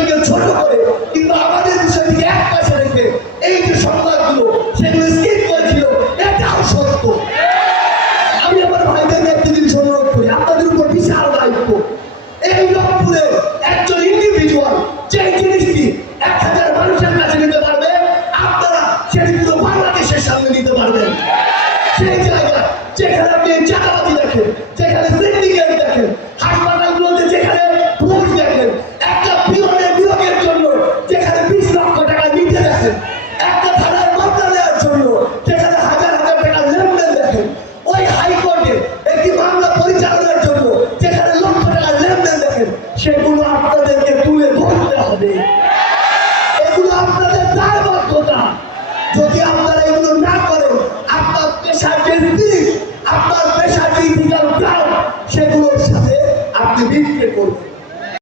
বিষয়টিকে ছোট করে, কিন্তু আমাদের বিষয়টিকে এক পাশে রেখে এই যে সংবাদগুলো, সেগুলো স্কিপ করেছিল, এটাও সত্য। আমি আমার ভাইদের একটি অনুরোধ করি, আপনাদের উপর বিশাল দায়িত্ব। এই রংপুরে একজন ইন্ডিভিজুয়াল যে জিনিসটি এক হাজার মানুষের কাছে নিতে পারবে, আপনারা সেটি পুরো বাংলাদেশের সামনে নিতে পারবেন। সেই জায়গা যেখানে আপনি চাঁদাবাজি দেখেন, যেখানে সিন্ডিকেট দেখেন, হাসপাতালগুলোতে যেখানে ঘুষ দেখেন, একটা পিওনের জন্য যেখানে হাজার হাজার টাকা লেনদেন দেখেন, ওই হাইকোর্টে একটি মামলা পরিচালনার জন্য যেখানে লক্ষ টাকা লেনদেন দেখেন, সেগুলো আপনাদেরকে তুলে ধরতে হবে। এগুলো আপনাদের দায়বদ্ধতা। যদি আপনারা এগুলো না করেন, আপনার পেশার যে দিক আপনার পেশার যে ইথিক্যাল সেগুলোর সাথে আপনি বিক্রি করবেন।